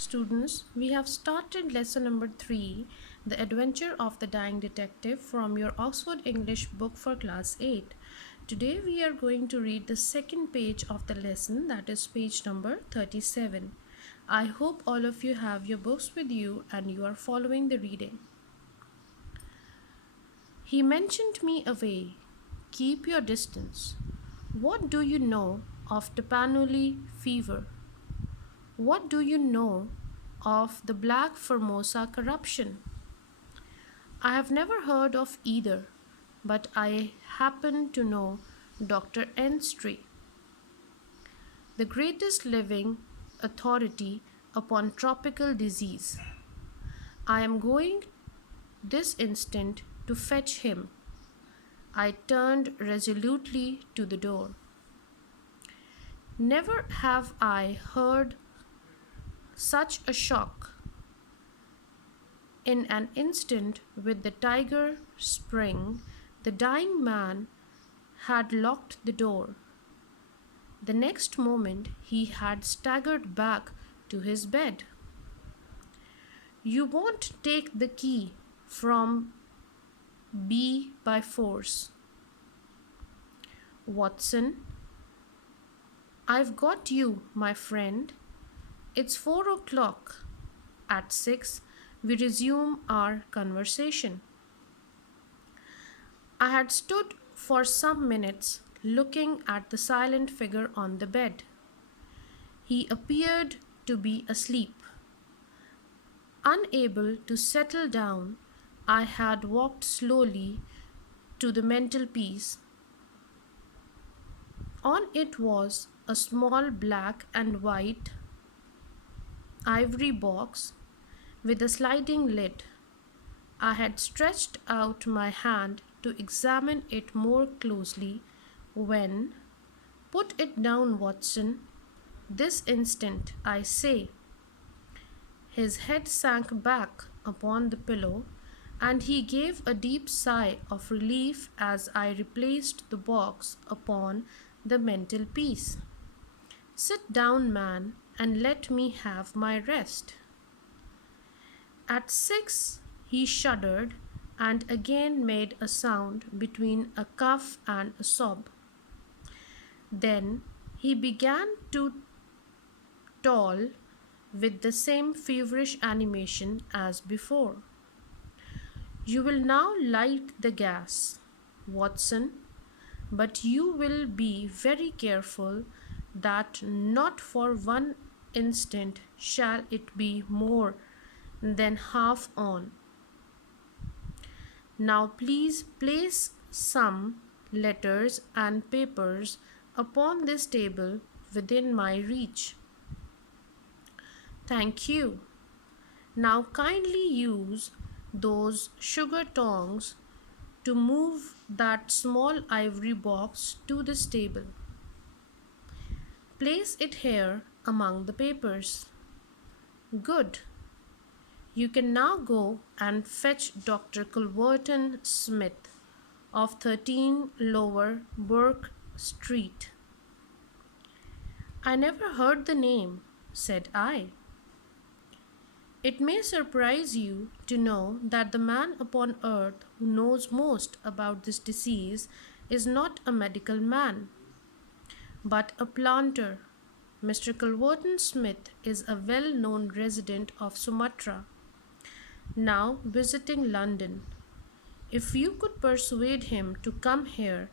Students, we have started lesson number 3, The Adventure of the Dying Detective from your Oxford English book for class 8. Today we are going to read the second page of the lesson, that is page number 37. I hope all of you have your books with you and you are following the reading. He mentioned me away. Keep your distance. What do you know of Tapanuli fever? What do you know of the Black Formosa corruption? I have never heard of either, but I happen to know Dr. Enstry, the greatest living authority upon tropical disease. I am going this instant to fetch him. I turned resolutely to the door. Never have I heard such a shock. In an instant, with the tiger spring, the dying man had locked the door. The next moment, he had staggered back to his bed. You won't take the key from B by force. Watson, I've got you, my friend. It's 4 o'clock. At 6, we resume our conversation. I had stood for some minutes looking at the silent figure on the bed. He appeared to be asleep. Unable to settle down, I had walked slowly to the mantelpiece. On it was a small black and white ivory box with a sliding lid. I had stretched out my hand to examine it more closely when, put it down, Watson, this instant, I say. His head sank back upon the pillow, and he gave a deep sigh of relief as I replaced the box upon the mantelpiece. Sit down, man, and let me have my rest. At 6, he shuddered and again made a sound between a cough and a sob. Then he began to toll with the same feverish animation as before. You will now light the gas, Watson, but you will be very careful that not for one instant shall it be more than half on. Now please place some letters and papers upon this table within my reach. Thank you. Now kindly use those sugar tongs to move that small ivory box to this table. Place it here among the papers. Good. You can now go and fetch Dr. Culverton Smith of 13 Lower Burke Street. I never heard the name, said I. It may surprise you to know that the man upon earth who knows most about this disease is not a medical man, but a planter. Mr. Culverton Smith is a well-known resident of Sumatra, now visiting London. If you could persuade him to come here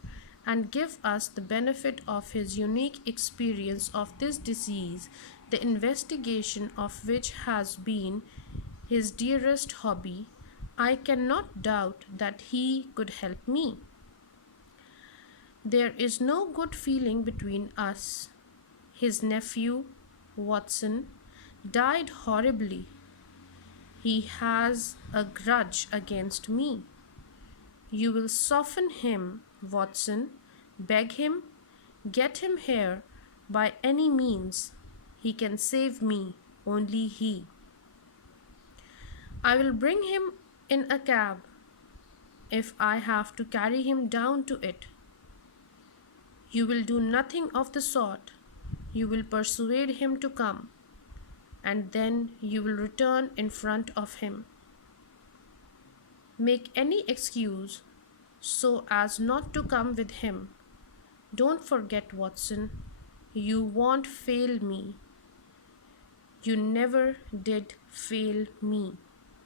and give us the benefit of his unique experience of this disease, the investigation of which has been his dearest hobby, I cannot doubt that he could help me. There is no good feeling between us. His nephew, Watson, died horribly. He has a grudge against me. You will soften him, Watson. Beg him, get him here by any means. He can save me, only he. I will bring him in a cab if I have to carry him down to it. You will do nothing of the sort. You will persuade him to come, and then you will return in front of him. Make any excuse so as not to come with him. Don't forget, Watson, you won't fail me. You never did fail me.